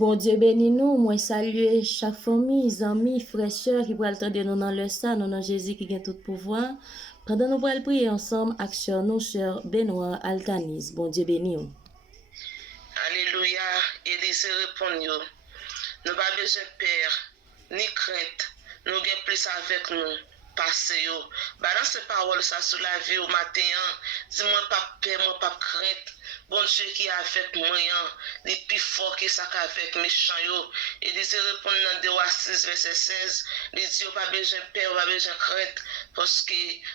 Bon Dieu bénis nous, moi saluer chaque famille, amis, frères, sœurs qui pourraient attendre nous dans le sang, dans nom Jésus qui a tout pouvoir. Pendant nous pourrons prier ensemble, avec cher nous, cher Benoît Altanis. Bon Dieu bénis nous. Alléluia, Élisée répond nous. Nous pas besoin de peur, ni crainte. Nous avons plus avec nous. Passez yo. Balance ces paroles ça sur la vie au matin. Dis-moi pas peur, moi pas crainte. Bon Dieu qui est avec moi, il est plus fort que ça qu'avec méchant yo. Et il se répond dans 2 6 verset 16. Il dit pas besoin de peur, pas besoin de crainte. Parce que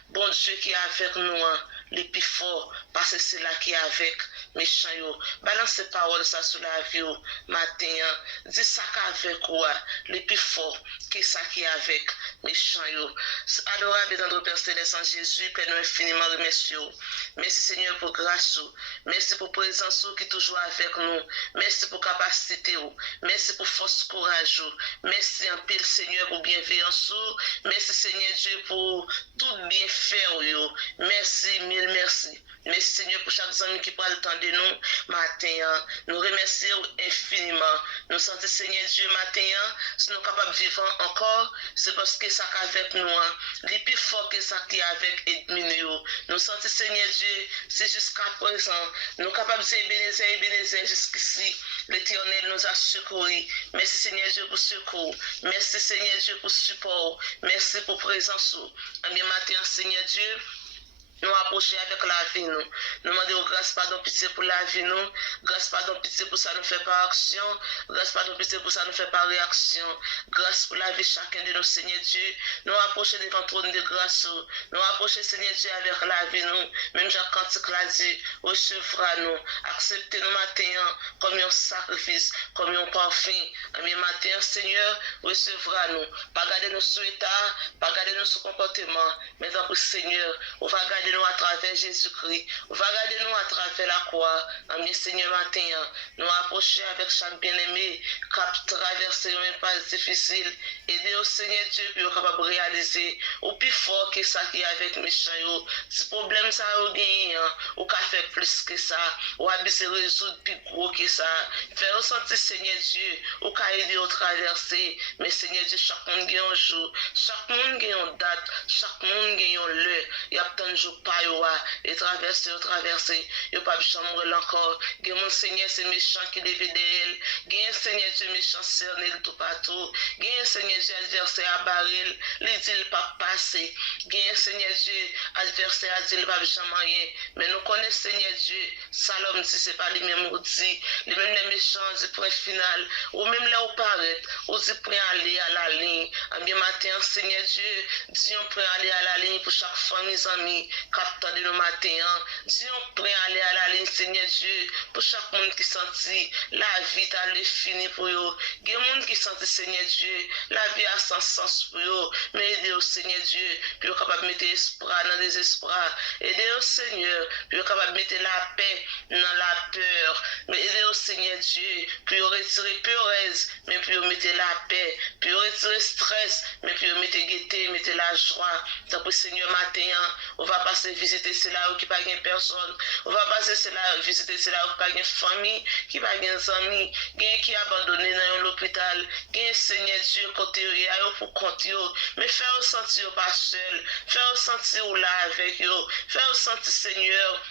bon Dieu qui est avec nous, il est plus fort. Parce que c'est là qui est avec méchant yo. Balance ces paroles ça sur la vie au matin. Dis ça qu'avec quoi, il est plus fort que ça qui est avec méchant yo. Adorable et tendre Père Céleste en Jésus, Père, nous infiniment remercions. Merci Seigneur pour grâce. Merci pour présence qui est toujours avec nous. Merci pour capacité. Merci pour force, courage. Merci en pile Seigneur pour bienveillance. Merci Seigneur Dieu pour tout bien faire. Merci, mille merci. Merci Seigneur pour chaque ami qui prend le temps de nous matin. Nous remercions infiniment. Nous sentons Seigneur Dieu matin. Si nous sommes capables de vivre encore, c'est parce que ça avec nous. Les plus fort que ça qui est avec Edmino. Nous sentons Seigneur Dieu, c'est jusqu'à présent. Nous sommes capables de dire Ebenezer jusqu'ici. L'Éternel nous a secourus. Merci Seigneur Dieu pour secours. Merci Seigneur Dieu pour support. Merci pour présence. En bien matin, Seigneur Dieu. Nous approcher avec la vie, nous demandons grâce, pardon, pitié pour la vie, nous. Grâce, pardon, pitié pour ça nous fait par action. Grâce, pardon, pitié pour ça nous fait par réaction. Grâce pour la vie chacun de nos Seigneur Dieu. Nous approcher devant le trône de grâce. Nous approcher Seigneur Dieu avec la vie, nous. Même Jacques Cantique l'a dit, recevra nous. Acceptez nous matin comme un sacrifice, comme un parfum. En matin, Seigneur, recevra nous. Pas garder nos souhaits, pas garder nos comportements. Mais tant que Seigneur, on va garder nous à travers Jésus-Christ. On va garder nous à travers la croix. Amen, Seigneur, matin, nous approcher avec chaque bien-aimé qui a traversé une impasse difficile. Aider au Seigneur Dieu pour capable de réaliser au plus fort que ça qui est avec méchant. Si problème ça a gagné, ou qu'a fait plus que ça, ou a se résoudre plus gros que ça. Faire ressentir Seigneur Dieu, ou qu'a aider au traverser. Mais Seigneur Dieu, chaque monde gagne un jour, chaque monde gagne une date, chaque monde gagne un l'heure. Il y a tant de jours pas et traverser, il pas de chambre encore. Mon Seigneur, c'est méchant qui devait d'elle. Gagne Seigneur Dieu, méchant cerné tout partout. Gagne Seigneur Dieu, adversaire à baril, les dit pas passer. Gagne Seigneur Dieu, adversaire à dire pas jamais rien. Mais nous connaissons Seigneur Dieu, Salom dit c'est pas les mêmes outils, les mêmes les méchants du point final, ou même là où paraît, ou dit prêt à aller à la ligne. En bien matin, Seigneur Dieu, disons prêt à aller à la ligne pour chaque famille, amis, captant de nos matins. Disons prêt à aller à la ligne, Seigneur Dieu, pour chaque monde qui sentit la vie d'aller finir pour eux. Il y a des gens qui sentent, Seigneur Dieu, la vie a sans sens pour eux. Mais aidez au Seigneur Dieu, puis vous capable de mettre espoir dans le désespoir. Aidez au Seigneur, puis vous capable de mettre la paix dans la peur. Mais aidez au Seigneur Dieu, puis vous retirer peurez, mais puis vous mettez la paix, puis vous retirer stress, mais puis vous mettez gaieté, mettez la joie. Donc, pour Seigneur, matin, on va passer visiter cela où qui pas de personne. On va passer cela visiter cela où pas de famille, qui pas de amis, qui abandonné dans l'hôpital, qui Seigneur Dieu côté pour compte mais faire sentir pas seul, faire sentir là avec eux, faire sentir Seigneur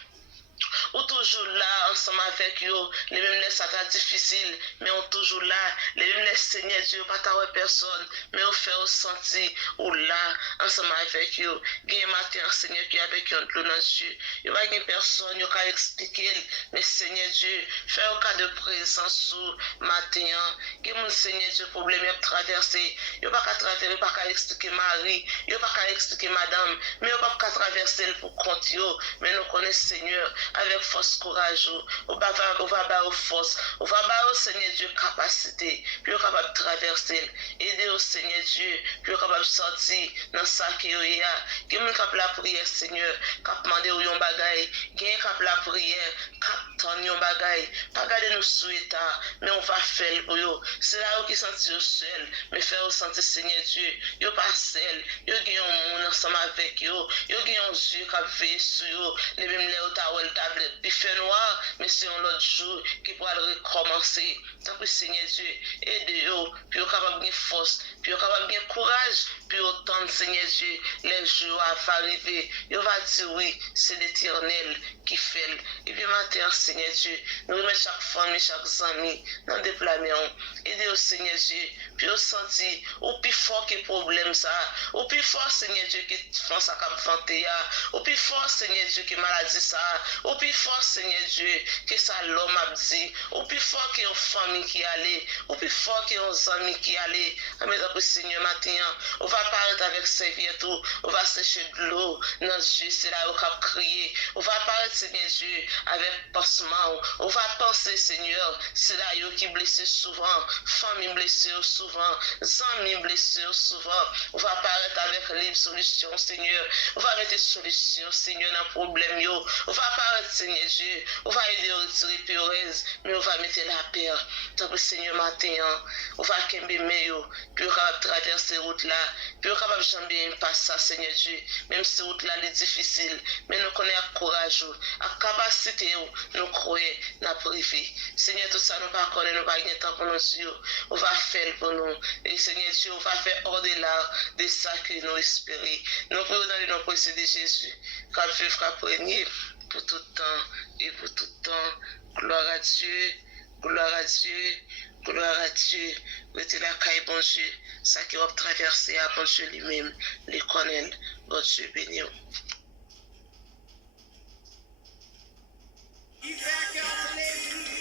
ou toujours là ensemble avec eux, les mêmes les satan difficiles, mais on toujours là, les mêmes les Seigneur Dieu, pas ta personne, mais on fait ressentir ou là ensemble avec eux. Gagne matin Seigneur qui est avec eux dans Dieu. Il n'y a pas personne qui a expliqué, mais Seigneur Dieu, fait un cas de présence sur matin. Gagne mon Seigneur Dieu, problème à traverser. Il n'y a pas qu'à traverser, il n'y a pas qu'à expliquer Marie, il n'y a pas qu'à expliquer Madame, mais il n'y a pas qu'à traverser pour compte. Mais nous connaissons Seigneur avec force, courage, on va avoir force, on va avoir au Seigneur Dieu capacité, puis on est capable de traverser, aider au Seigneur Dieu, puis on est capable de sortir dans ça qui est là. Qui est capable de prière, Seigneur, cap demander ou yon bagay, qui est capable de prière, cap ton yon bagay, pas garder nous souhaiter, mais on va faire pour eux. C'est là où qui sentent seul, mais faire sentir Seigneur Dieu, yo pas seul, yo gagne un monde ensemble avec eux. Ils ont un yeux qui veillé sur eux. Les mêmes les autres, tablette, puis fait noir, mais c'est un autre jour qui pourra recommencer. Donc, Seigneur Dieu, aidez-eux, puis ils capable de force, puis ils capable de courage, puis autant, Seigneur Dieu, les jours vont arriver. Ils vont dire oui, c'est l'Éternel qui fait. Et puis maintenant, Seigneur Dieu, nous remettons chaque famille, chaque ami dans le déploiement. Aidez-eux, Seigneur Dieu, puis ils sentent au plus fort que problème ça, au plus fort, Seigneur Dieu, qui font ça comme fanté, au plus fort, Seigneur Dieu, qui maladie ça, au plus fort, Seigneur Dieu, que ça l'homme a dit, au plus fort qu'il y a une famille qui allait, au plus fort qu'il y a un ami qui allait. Mais après, Seigneur, matin, on va paraître avec serviette, on va sécher de l'eau dans les yeux, c'est là où on va crier, on va paraître, Seigneur Dieu, avec pansement, on va penser, Seigneur, c'est là où qui blessé souvent, famille blessée souvent, amis blessés souvent, on va paraître avec libre solution, Seigneur, on va mettre solution, Seigneur, dans le problème, on va paraître, Seigneur Dieu, on va aider à retirer puresse, mais on va mettre la paix. Donc, Seigneur, matin, on va kembe meilleur, puis on va traverser route là, puis on va jamais passer ça, Seigneur Dieu, même si route là est difficile, mais nous connaissons courage, à capacité, nous croyons, nous privé. Seigneur, tout ça, nous ne connaissons pas, nous temps pour nous dire, on va faire pour nous, et Seigneur Dieu, on va faire au-delà de ça que nous espérons. Nous prions dans le nom précieux de Jésus, qu'à vivre, qu'à régner pour tout temps et pour tout temps. Gloire à Dieu, gloire à Dieu, gloire à Dieu. Mettez la caille, bon Dieu, ça qui va traverser à bon Dieu lui-même, les connaître, bon Dieu béni. You back out, lady.